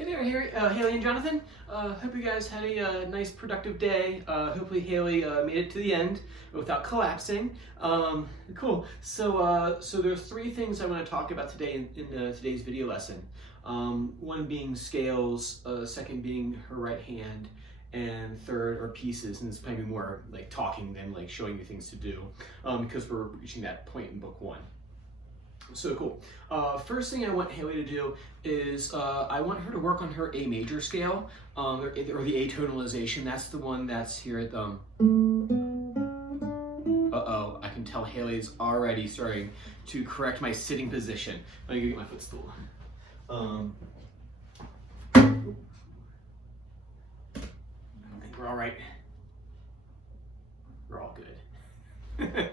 Hey there, Haley and Jonathan. Hope you guys had a nice, productive day. Hopefully Haley made it to the end without collapsing. Cool. So there's three things I want to talk about today in today's video lesson. One being scales, second being her right hand, and third are pieces. And it's probably more like talking than like showing you things to do, because we're reaching that point in book one. So cool. First thing I want Haley to do is I want her to work on her A major scale, or the atonalization. That's the one that's here at the... Uh-oh, I can tell Haley's already starting to correct my sitting position. Let me go get my footstool. I think we're all right. We're all good.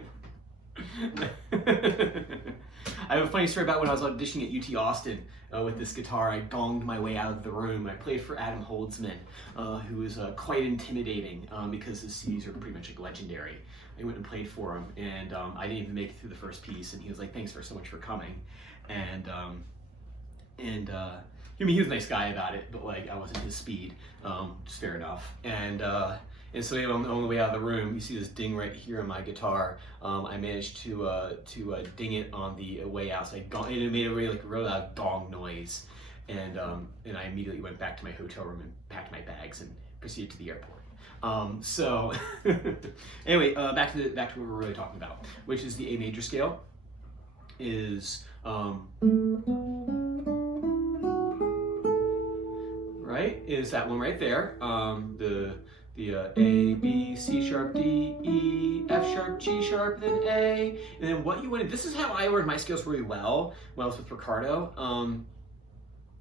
I have a funny story about when I was auditioning at UT Austin with this guitar. I gonged my way out of the room. I played for Adam Holdsman, who was quite intimidating because his CDs are pretty much like legendary. I went and played for him, and I didn't even make it through the first piece, and he was like, "Thanks so much for coming." And I mean, he was a nice guy about it, but like I wasn't his speed, just fair enough. And so anyway, on the way out of the room, you see this ding right here on my guitar. I managed to ding it on the way out. So it made a really loud gong noise, and I immediately went back to my hotel room and packed my bags and proceeded to the airport. So anyway, back to what we're really talking about, which is the A major scale. Is right? Is that one right there? The A, B, C sharp, D, E, F sharp, G sharp, then A. And then what you want to, this is how I learned my scales really well when I was with Ricardo,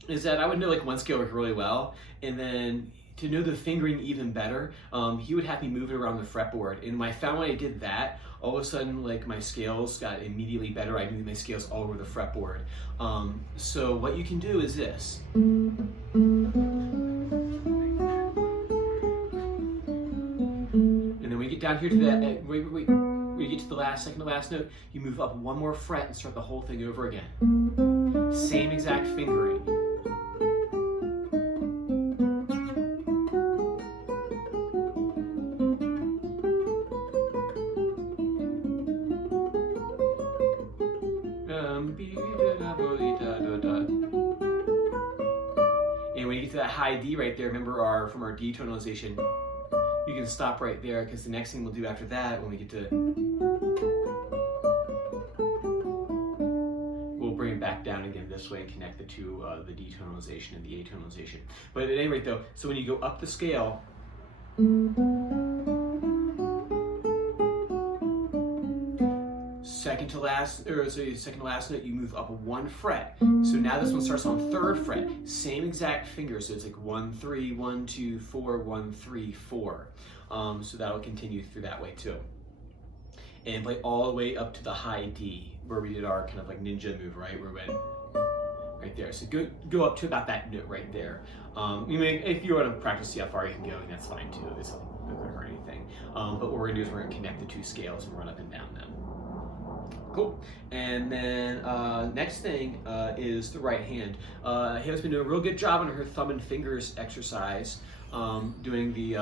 is that I would know like one scale really well, and then to know the fingering even better, he would have me move it around the fretboard. And when I found when I did that, all of a sudden like my scales got immediately better. I knew my scales all over the fretboard. So what you can do is this. Down here to that, when you get to the second to last note, you move up one more fret and start the whole thing over again. Same exact fingering. And when you get to that high D right there, remember from our D tonalization, you can stop right there, because the next thing we'll do after that, when we get to, we'll bring it back down again this way and connect the two, the detonalization and the atonalization. But at any rate though, so when you go up the scale, second to last note, you move up one fret. So now this one starts on third fret, same exact finger. So it's like 1, 3, 1, 2, 4, 1, 3, 4. So that'll continue through that way too. And play all the way up to the high D, where we did our kind of like ninja move, right? Where we went right there. So go up to about that note right there. You mean, if you want to practice see how far you can go, that's fine too. It's not going to hurt anything. But what we're going to do is we're going to connect the two scales and run up and down them. Cool. And then next thing is the right hand. Haley's been doing a real good job on her thumb and fingers exercise, doing the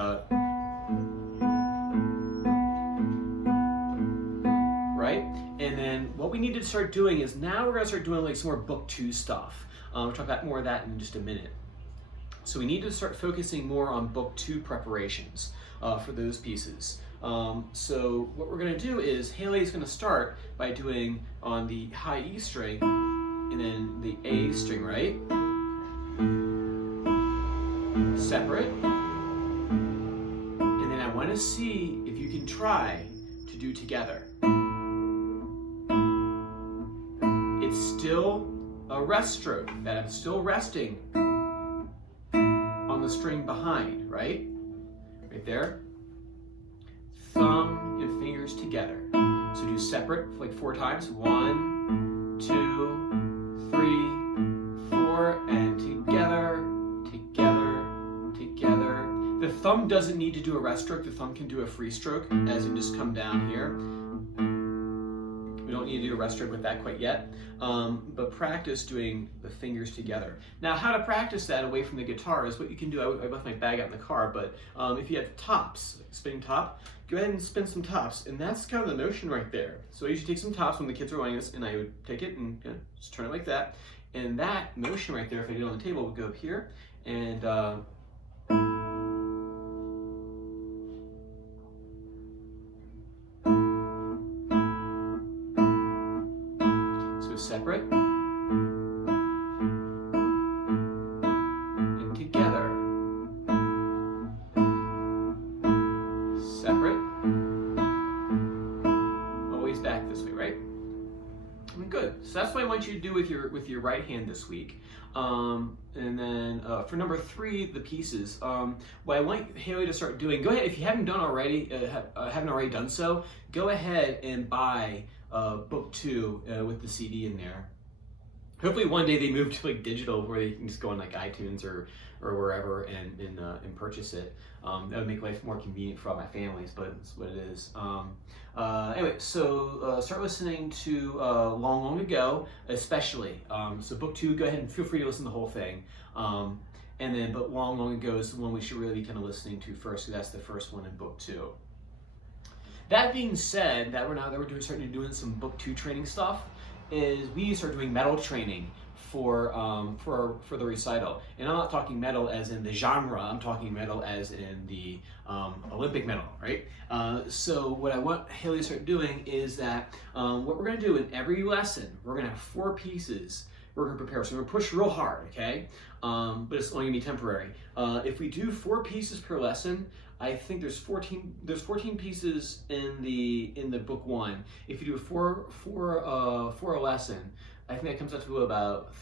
right. And then what we need to start doing is now we're going to start doing like some more book 2 stuff. We'll talk about more of that in just a minute. So we need to start focusing more on book 2 preparations for those pieces. So what we're going to do is Haley's going to start by doing on the high E string and then the A string, right? Separate. And then I want to see if you can try to do together. It's still a rest stroke that I'm still resting on the string behind, right? Right there. Thumb and fingers together. So do separate like 4 times. 1, 2, 3, 4, and together, together, together. The thumb doesn't need to do a rest stroke. The thumb can do a free stroke, as in just come down here. We don't don't need to do a rest stroke with that quite yet, but practice doing the fingers together. Now, how to practice that away from the guitar is what you can do. I left my bag out in the car, but if you have tops, like spinning top, go ahead and spin some tops, and that's kind of the motion right there. So I usually take some tops when the kids are learning this, and I would take it and just turn it like that. And that motion right there, if I did it on the table, would go up here, and so separate and together, separate, always back this way, right? Good. So that's what I want you to do with your right hand this week. And then for number 3, the pieces. What I want Haley to start doing, go ahead, if you haven't done already, haven't already done so, go ahead and buy book 2 with the CD in there. Hopefully one day they move to like digital where you can just go on like iTunes or wherever and purchase it. That would make life more convenient for all my families, but it's what it is. Anyway, so start listening to Long, Long Ago, especially. So book 2, go ahead and feel free to listen to the whole thing. And then, but Long, Long Ago is the one we should really be kind of listening to first, because that's the first one in book 2. That being said, that we're starting to doing some book 2 training stuff, is we start doing metal training for the recital. And I'm not talking metal as in the genre, I'm talking metal as in the Olympic metal, right? So what I want Haley to start doing is that what we're gonna do in every lesson, we're gonna have 4 pieces we're gonna prepare. So we're gonna push real hard, okay? But it's only gonna be temporary. If we do 4 pieces per lesson, I think there's 14 pieces in the book 1. If you do four a lesson, I think that comes out to about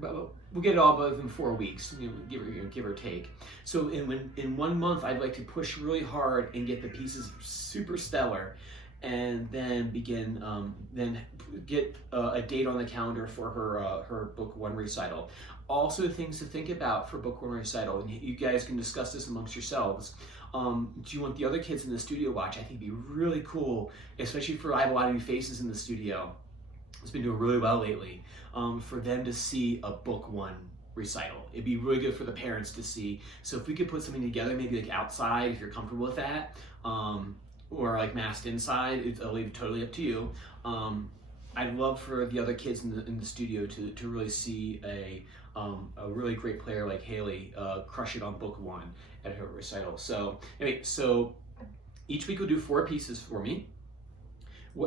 we'll get it all within 4 weeks, give or take. So in 1 month, I'd like to push really hard and get the pieces super stellar, and then begin then get a date on the calendar for her book 1 recital. Also, things to think about for book 1 recital, and you guys can discuss this amongst yourselves. Do you want the other kids in the studio watch? I think it'd be really cool, especially for I have a lot of new faces in the studio. It's been doing really well lately. For them to see a book 1 recital. It'd be really good for the parents to see. So if we could put something together, maybe like outside, if you're comfortable with that, or like masked inside, I'll leave it totally up to you. I'd love for the other kids in the studio to really see a really great player like Haley crush it on book 1 at her recital. So anyway, so each week we'll do 4 pieces for me.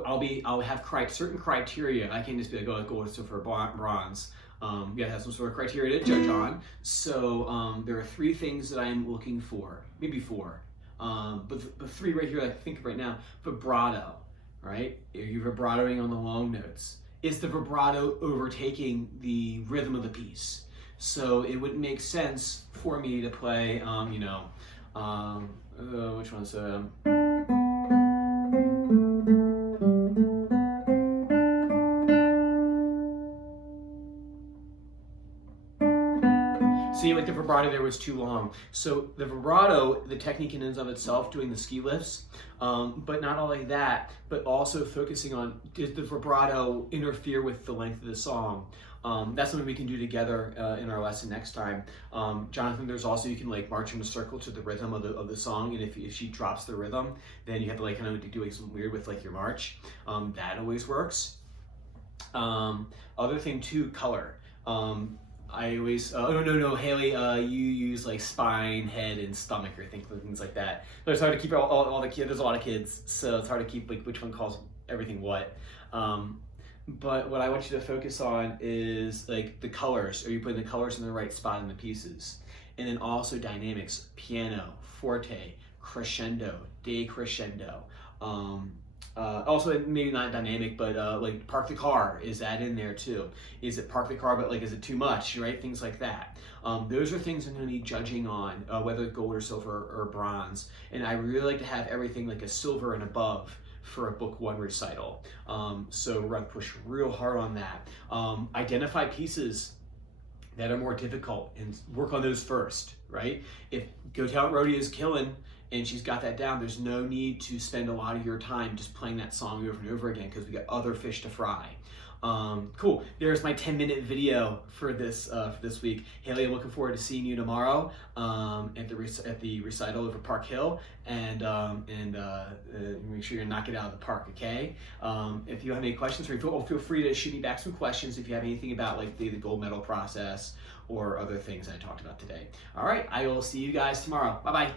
I'll have certain criteria. I can't just be like, oh, go for bronze. You gotta have some sort of criteria to judge on. So there are 3 things that I'm looking for, maybe 4. But the 3 right here I think of right now: vibrato, right? Are you vibratoing on the long notes? Is the vibrato overtaking the rhythm of the piece? So it would make sense for me to play, which one's See, like the vibrato there was too long. So the vibrato, the technique in and of itself, doing the ski lifts, but not only that, but also focusing on, did the vibrato interfere with the length of the song? That's something we can do together in our lesson next time. Jonathan, there's also, you can like march in a circle to the rhythm of the song, and if she drops the rhythm, then you have to like kind of do like something weird with like your march. That always works. Other thing too, color. I always, no, Haley, you use like spine, head, and stomach, or things like that. But it's hard to keep all the kids, there's a lot of kids, so it's hard to keep like which one calls everything what. But what I want you to focus on is like the colors. Are you putting the colors in the right spot in the pieces? And then also dynamics: piano, forte, crescendo, decrescendo. Also maybe not dynamic, but like park the car, is that in there too? Is it park the car, but like is it too much, right? Things like that. Those are things I'm going to be judging on, whether gold or silver or bronze. And I really like to have everything like a silver and above for a book 1 recital. So we're going to push real hard on that. Identify pieces that are more difficult and work on those first, right? If Go Talent Rodeo is killing and she's got that down, there's no need to spend a lot of your time just playing that song over and over again because we got other fish to fry. Cool. There's my 10-minute video for this week. Haley, I'm looking forward to seeing you tomorrow at the recital over Park Hill, and make sure you knock it out of the park. Okay. If you have any questions, feel free to shoot me back some questions if you have anything about like the gold medal process or other things I talked about today. All right. I will see you guys tomorrow. Bye bye.